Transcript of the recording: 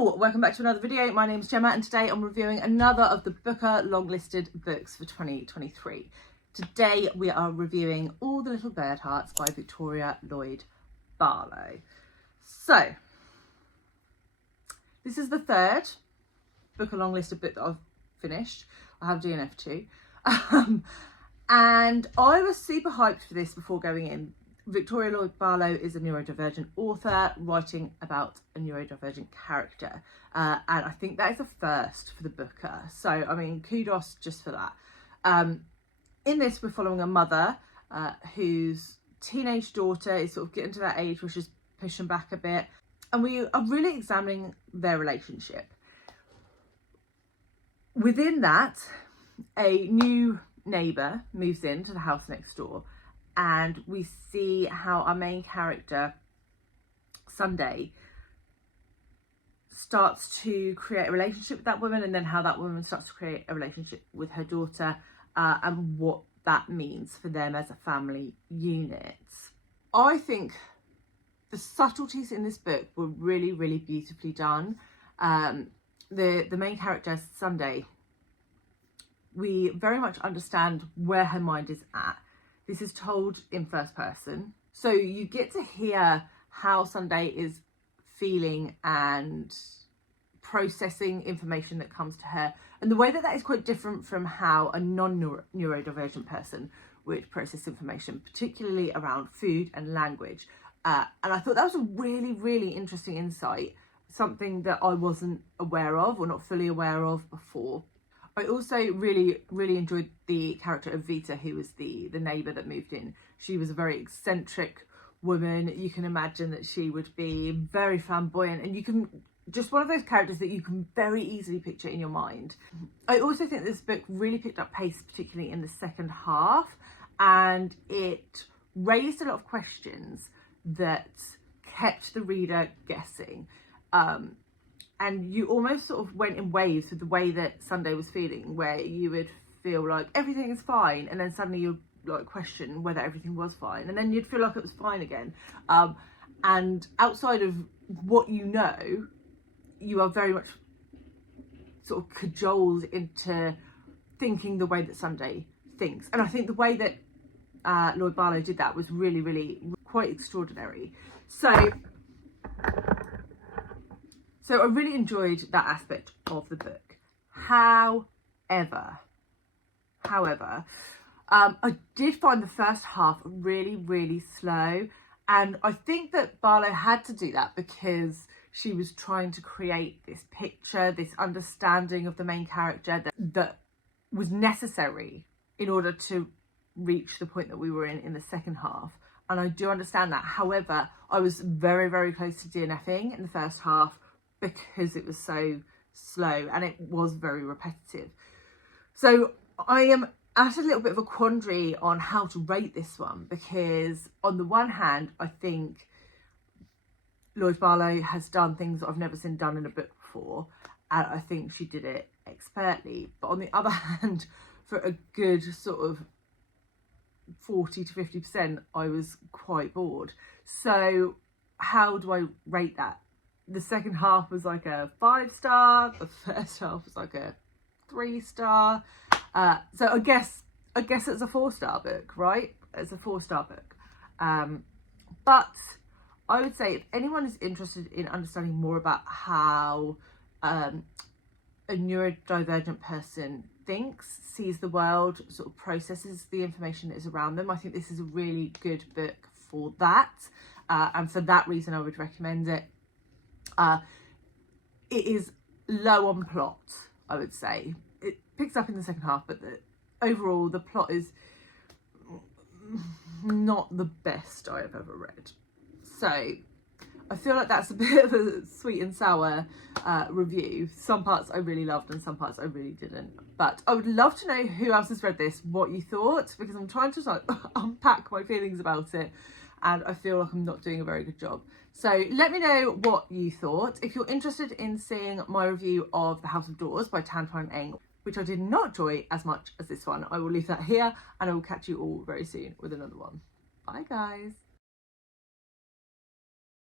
Hello, welcome back to another video. My name is Gemma and today I'm reviewing another of the Booker Longlisted books for 2023. Today we are reviewing All the Little Bird Hearts by Viktoria Llyod-Barlow. So, this is the third Booker Longlisted book that I've finished. I have DNF too. And I was super hyped for this before going in. Viktoria Llyod-Barlow is a neurodivergent author writing about a neurodivergent character, and I think that is a first for the Booker, so I mean kudos just for that. In this we're following a mother whose teenage daughter is sort of getting to that age where she's pushing back a bit, and we are really examining their relationship. Within that, a new neighbour moves into the house next door, and we see how our main character, Sunday, starts to create a relationship with that woman, and then how that woman starts to create a relationship with her daughter, and what that means for them as a family unit. I think the subtleties in this book were really, really beautifully done. The main character, Sunday, we very much understand where her mind is at. This is told in first person, so you get to hear how Sunday is feeling and processing information that comes to her, and the way that that is quite different from how a non-neurodivergent person would process information, particularly around food and language. And I thought that was a really, really interesting insight, something that I wasn't aware of or not fully aware of before. I also really, really enjoyed the character of Vita, who was the neighbour that moved in. She was a very eccentric woman. You can imagine that she would be very flamboyant, and you can, just one of those characters that you can very easily picture in your mind. I also think this book really picked up pace, particularly in the second half, and it raised a lot of questions that kept the reader guessing. And you almost sort of went in waves with the way that Sunday was feeling, where you would feel like everything is fine, and then suddenly you'd like question whether everything was fine, and then you'd feel like it was fine again. And outside of what you know, you are very much sort of cajoled into thinking the way that Sunday thinks. And I think the way that Lloyd-Barlow did that was really, really quite extraordinary. So I really enjoyed that aspect of the book. However, I did find the first half really, really slow. And I think that Barlow had to do that because she was trying to create this picture, this understanding of the main character that was necessary in order to reach the point that we were in the second half. And I do understand that. However, I was very, very close to DNFing in the first half, because it was so slow and it was very repetitive. So I am at a little bit of a quandary on how to rate this one, because on the one hand, I think Lloyd-Barlow has done things that I've never seen done in a book before, and I think she did it expertly. But on the other hand, for a good sort of 40 to 50%, I was quite bored. So how do I rate that? The second half was like a 5-star. The first half was like a 3-star. So I guess it's a 4-star book, right? It's a 4-star book. But I would say if anyone is interested in understanding more about how a neurodivergent person thinks, sees the world, sort of processes the information that is around them, I think this is a really good book for that. And for that reason, I would recommend it. It is low on plot, I would say. It picks up in the second half, but overall the plot is not the best I have ever read. So I feel like that's a bit of a sweet and sour review. Some parts I really loved and some parts I really didn't. But I would love to know who else has read this, what you thought, because I'm trying to like unpack my feelings about it, and I feel like I'm not doing a very good job. So let me know what you thought. If you're interested in seeing my review of The House of Doors by Tan Tran Eng, which I did not enjoy as much as this one, I will leave that here, and I will catch you all very soon with another one. Bye guys.